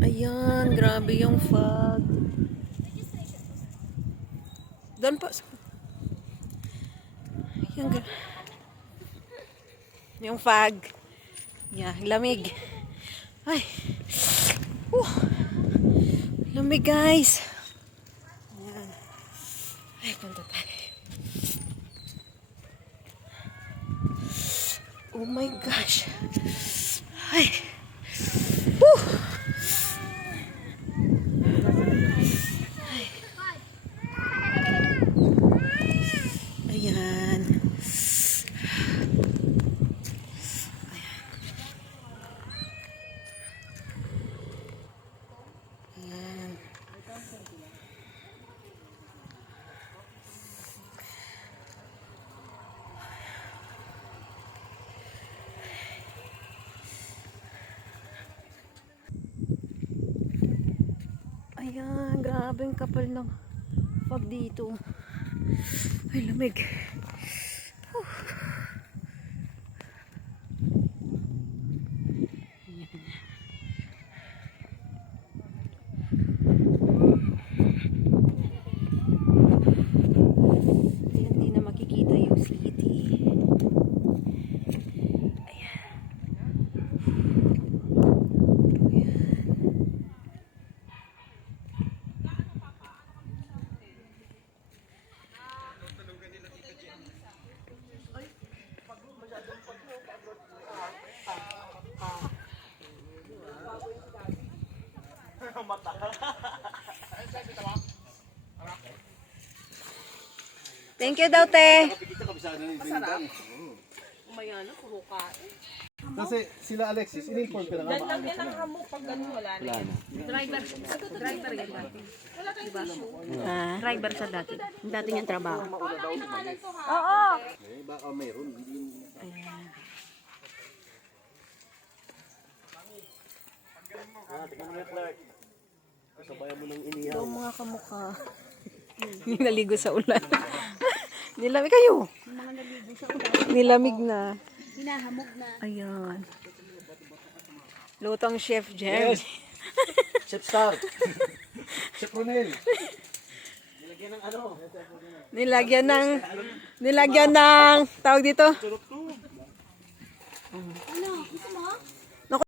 Ayan, grabe yung fog. Doon po. Yung fog. Yeah, lamig. Ay. Lamig guys. Ayan. Ay, punta tayo. Oh my gosh. Ay. Woo. Ayan. Ayan. Ayan, grabe yung kapal ng fog dito. Ay, lamig. Hindi na makikita yung city. Ayan. Thank you daw, te. Kasi sila Alexis, in-inform ka na nga Lang yan ang hamok pag ganun wala na. Driver yan dati. Diba? Driver sa dati. Yung dati niyang trabaho. Oo. baka mayroon. Tingnan mo na, Clark. Sabayan mo ng iniyaw. Ito mga kamukha. Naligo sa ulan. Nilamig kayo. Nilamig na. Hinahamog na. Ayan. Lutong Chef Jem. Yes. Chef Star. Chef Ronel. Nilagyan ng ano? Nilagyan ng tawag dito?